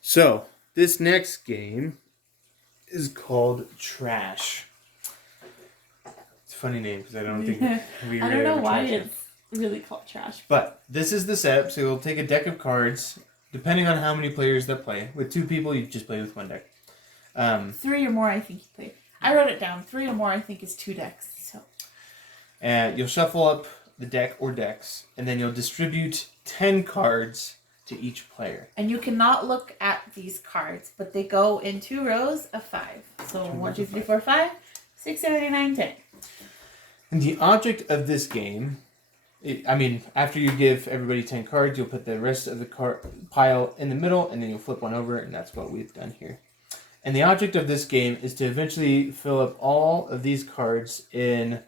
So, this next game is called Trash. It's a funny name because I don't think we really I don't know ever why tried it's really called Trash. But this is the setup, so you'll take a deck of cards, depending on how many players that play. With 2 people, you just play with 1 deck. 3 or more, I think you play. I wrote it down. 3 or more, I think, is 2 decks. So. And you'll shuffle up the deck or decks, and then you'll distribute 10 cards to each player. And you cannot look at these cards, but they go in 2 rows of 5. So 1, 2, 3, 4, 5, 6, 7, 8, 9, 10. And the object of this game, after you give everybody 10 cards, you'll put the rest of the card pile in the middle, and then you'll flip one over, and that's what we've done here. And the object of this game is to eventually fill up all of these cards in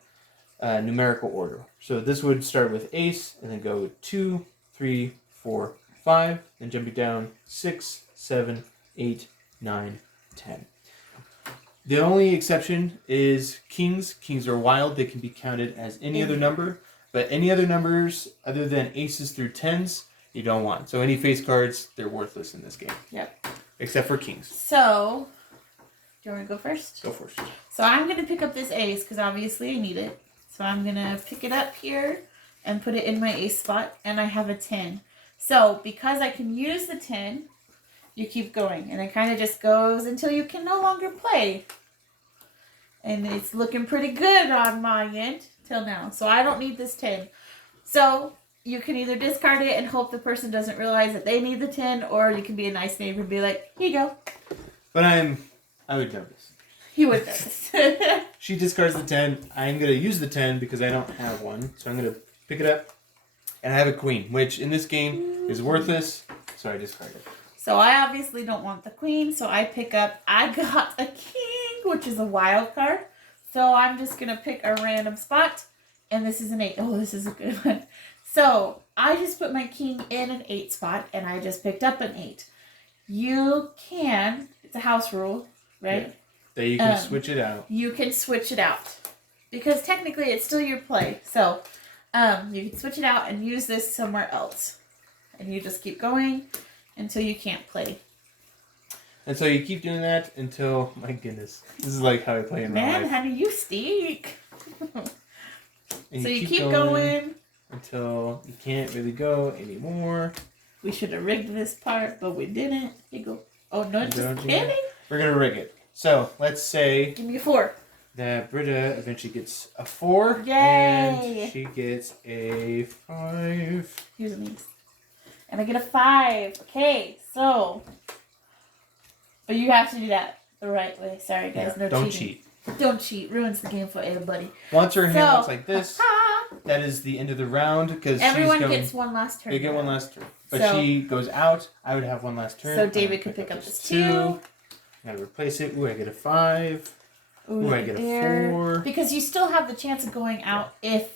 numerical order. So this would start with ace, and then go 2, 3, 4, 5, then jumping down 6, 7, 8, 9, 10. The only exception is kings. Kings are wild. They can be counted as any other number, but any other numbers other than aces through 10s, you don't want. So any face cards, they're worthless in this game. Yep. Except for kings. So, do you want to go first? Go first. So I'm going to pick up this ace because obviously I need it. So I'm going to pick it up here and put it in my ace spot, and I have a 10. So because I can use the 10, you keep going, and it kind of just goes until you can no longer play. And it's looking pretty good on my end till now. So I don't need this 10. So you can either discard it and hope the person doesn't realize that they need the 10, or you can be a nice neighbor and be like, here you go. But I would notice. You would notice. She discards the 10. I'm going to use the 10 because I don't have one. So I'm going to pick it up. And I have a queen, which in this game is worthless. So I discard it. So I obviously don't want the queen. So I got a king, which is a wild card. So I'm just going to pick a random spot. And this is an 8. Oh, this is a good one. So I just put my king in an 8 spot. And I just picked up an 8. You can, it's a house rule, right? Yeah. That you can switch it out. You can switch it out. Because technically it's still your play. So you can switch it out and use this somewhere else. And you just keep going until you can't play. And so you keep doing that until, my goodness, this is like how I play in real life. Man, honey, you stink. And so you keep going until you can't really go anymore. We should have rigged this part, but we didn't. You go. Oh, no, just kidding. We're going to rig it. So let's say... Give me a 4. That Britta eventually gets a 4. Yay! And she gets a 5. Here's an ace. And I get a 5. Okay, so... But you have to do that the right way. Sorry, guys. Yeah, no don't cheating. Cheat. Don't cheat. Ruins the game for everybody. Once her hand looks like this, that is the end of the round. Because everyone gets one last turn. They get one last turn. But she goes out. I would have one last turn. So David could pick up this 2. I gotta replace it. Ooh, I get a 5. Ooh, I get a 4. Because you still have the chance of going out if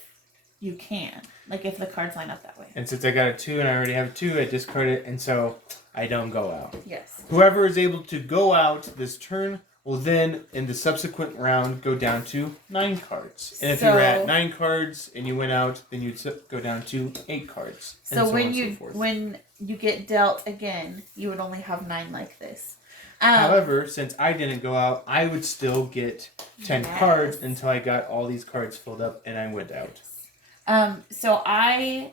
you can. Like if the cards line up that way. And since I got a 2 and I already have a 2, I discard it. And so I don't go out. Yes. Whoever is able to go out this turn will then, in the subsequent round, go down to 9 cards. And if you were at 9 cards and you went out, then you'd go down to 8 cards. So when you get dealt again, you would only have 9 like this. However, since I didn't go out, I would still get 10 cards until I got all these cards filled up and I went out. So I,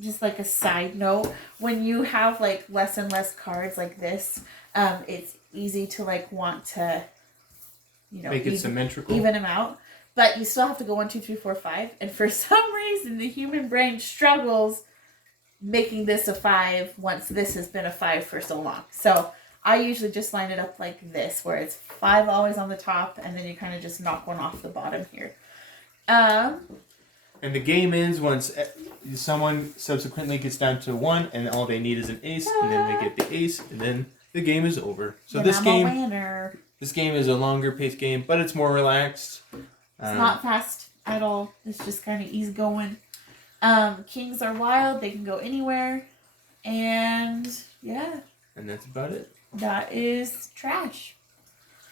just like a side note, when you have like less and less cards like this, it's easy to like want to, make it symmetrical, even them out. But you still have to go 1, 2, 3, 4, 5. And for some reason, the human brain struggles making this a 5 once this has been a 5 for so long. So I usually just line it up like this, where it's 5 always on the top, and then you kind of just knock one off the bottom here. And the game ends once someone subsequently gets down to 1, and all they need is an ace, and then they get the ace, and then the game is over. So this game is a longer paced game, but it's more relaxed. It's not fast at all. It's just kind of easy going. Kings are wild. They can go anywhere. And yeah. And that's about it. That is Trash.